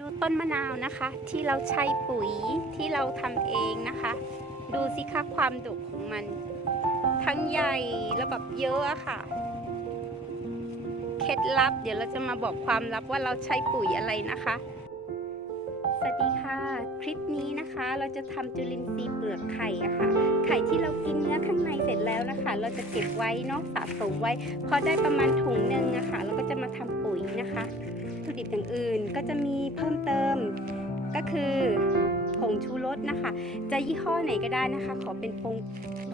ดูต้นมะนาวนะคะ ที่เราใช้ปุ๋ยที่เราทำเองนะคะ ดูสิคะความดกของมัน ทั้งใหญ่แล้วแบบเยอะอะค่ะ เคล็ดลับ เดี๋ยวเราจะมาบอกความลับว่าเราใช้ปุ๋ยอะไรนะคะ สวัสดีค่ะ คลิปนี้นะคะเราจะทำจุลินทรีย์เปลือกไข่อะค่ะ ไข่ที่เรากินเนื้อข้างในเสร็จแล้วนะคะ เราจะเก็บไว้นาะสะสมไว้ พอได้ประมาณถุงหนึ่งอะค่ะเราก็จะมาทำปุ๋ยนะคะ ถุดิบอย่างอื่นก็จะมีเพิ่มเติมก็คือผงชูรสนะคะ จะยี่ห้อไหนก็ได้นะคะ ขอเป็นผง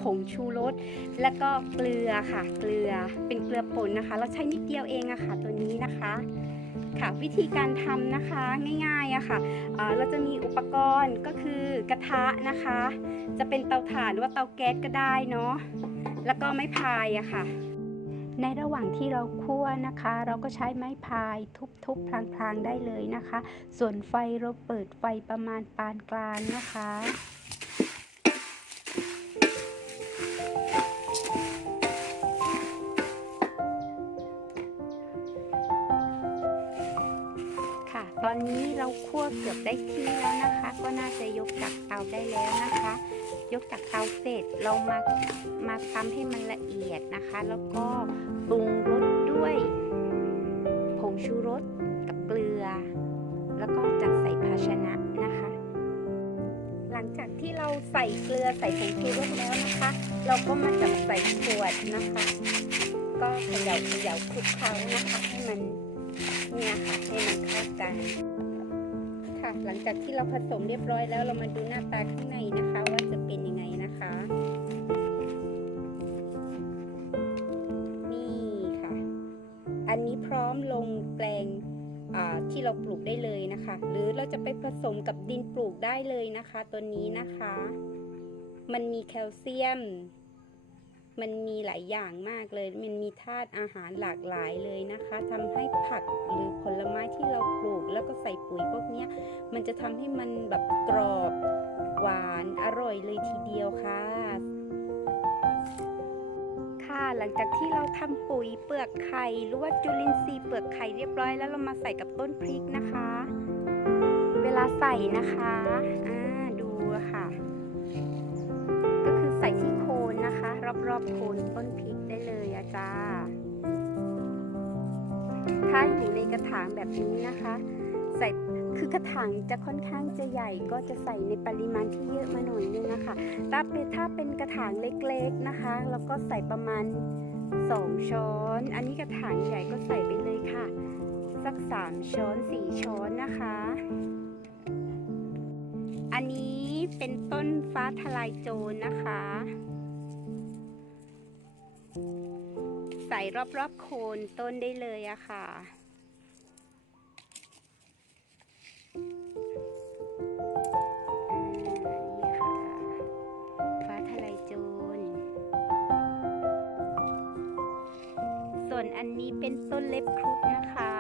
ผงชูรสแล้วก็เกลือค่ะ เกลือเป็นเกลือป่นนะคะ เราใช้นิดเดียวเองอะค่ะตัวนี้นะคะค่ะวิธีการทำนะคะง่ายๆอะค่ะเเราจะมีอุปกรณ์ก็คือกระทะนะคะ จะเป็นเตาถ่านหรือว่าเตาแก๊สก็ได้เนาะแล้วก็ไม้พายอะค่ะ ในระหว่างที่เราคั่วนะคะ เราก็ใช้ไม้พายทุบๆพลางๆได้เลยนะคะ ส่วนไฟเราเปิดไฟประมาณปานกลางนะคะค่ะตอนนี้เราคั่วเกือบได้ที่แล้วนะคะ ก็น่าจะยกจากเตาได้แล้วนะคะ ยกจากเตาเสร็จเรามามาทำให้มันละเอียดนะคะ แล้วก็ปรุงรสด้วยผงชูรสกับเกลือ แล้วก็จัดใส่ภาชนะนะคะ หลังจากที่เราใส่เกลือใส่ผงชูรสแล้วนะคะ เราก็มาจับใส่ขวดนะคะ ก็เขย่าเขย่าคลุกเคล้านะคะให้มันเนี่ยค่ะให้มันเข้ากันค่ะหลังจากที่เราผสมเรียบร้อยแล้วเรามาดูหน้าตาข้างในนะคะว่าจะเป นะคะ นี่ค่ะ อันนี้พร้อมลงแปลงที่เราปลูกได้เลยนะคะ หรือเราจะไปผสมกับดินปลูกได้เลยนะคะ ตัวนี้นะคะ มันมีแคลเซียม มันมีหลายอย่างมากเลย มันมีธาตุอาหารหลากหลายเลยนะคะทำให้ผักหรือผลไม้ที่เราปลูกแล้วก็ใส่ปุ๋ยพวกนี้มันจะทำให้มันแบบกรอบ หวานอร่อยเลยทีเดียวค่ะ ค่ะหลังจากที่เราทำปุ๋ยเปลือกไข่หรือว่าจุลินทรีย์เปลือกไข่เรียบร้อยแล้วเรามาใส่กับต้นพริกนะคะ เวลาใส่นะคะอ่าดูค่ะ ก็คือใส่ที่โคนนะคะ รอบๆโคนต้นพริกได้เลยอะจ้าถ้าอยู่ในกระถางแบบนี้นะคะ ใส่ คือกระถางจะค่อนข้างจะใหญ่ก็จะใส่ในปริมาณที่เยอะมาหน่อยนึงนะคะถ้าเป็นถ้าเป็นกระถางเล็กๆนะคะ แล้วก็ใส่ประมาณ 2 ช้อน อันนี้กระถางใหญ่ก็ใส่ไปเลยค่ะ สัก 3 ช้อน 4 ช้อนนะคะ อันนี้เป็นต้นฟ้าทลายโจรนะคะ ใส่รอบๆโคนต้นได้เลยอะค่ะ โจร ส่วนอันนี้เป็นต้นเล็บครุฑนะคะ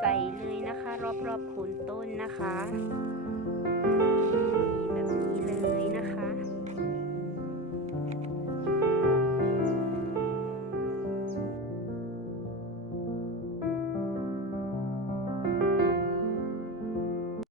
ใส่เลยนะคะ รอบๆโคนต้นนะคะ